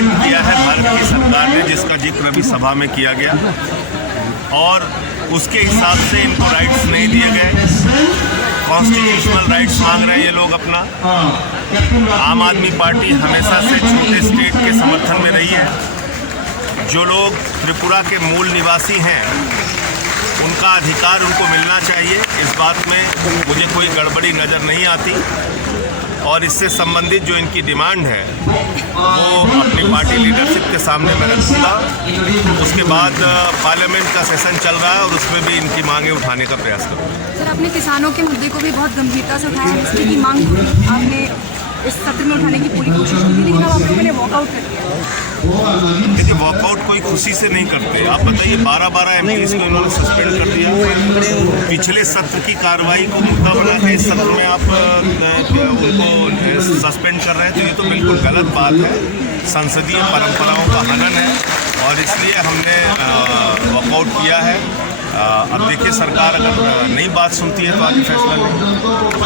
Amendment किया है भारत की सरकार ने, जिसका जिक्र अभी सभा में किया गया, और उसके हिसाब से इनको राइट्स नहीं दिए गए। कॉन्स्टिट्यूशनल राइट्स मांग रहे हैं ये लोग अपना। आम आदमी पार्टी हमेशा से छोटे स्टेट के समर्थन में रही है। जो लोग त्रिपुरा के मूल निवासी हैं उनका अधिकार उनको मिलना चाहिए, इस बात में मुझे कोई गड़बड़ी नज़र नहीं आती। और इससे संबंधित जो इनकी डिमांड है वो अपनी पार्टी लीडरशिप के सामने मैं रखूँगा। उसके बाद पार्लियामेंट का सेशन चल रहा है और उसमें भी इनकी मांगें उठाने का प्रयास करूँगा। सर, आपने किसानों के मुद्दे को भी बहुत गंभीरता से उठाया है, इसकी मांग आपने इस सत्र में उठाने की पूरी कोशिश की थी, लेकिन अब आप लोगों ने वॉकआउट कर दिया। देखिए, वॉकआउट कोई खुशी से नहीं करते। आप बताइए, 12 एमपीज़ को इन्होंने सस्पेंड कर दिया। पिछले सत्र की कार्रवाई को मुद्दा बना के इस सत्र में आप उनको सस्पेंड कर रहे हैं, तो ये तो बिल्कुल गलत बात है। संसदीय परंपराओं का हनन है और इसलिए हमने वॉकआउट किया है। अब देखिए, सरकार अगर नई बात सुनती है तो आगे फैसला लेंगे।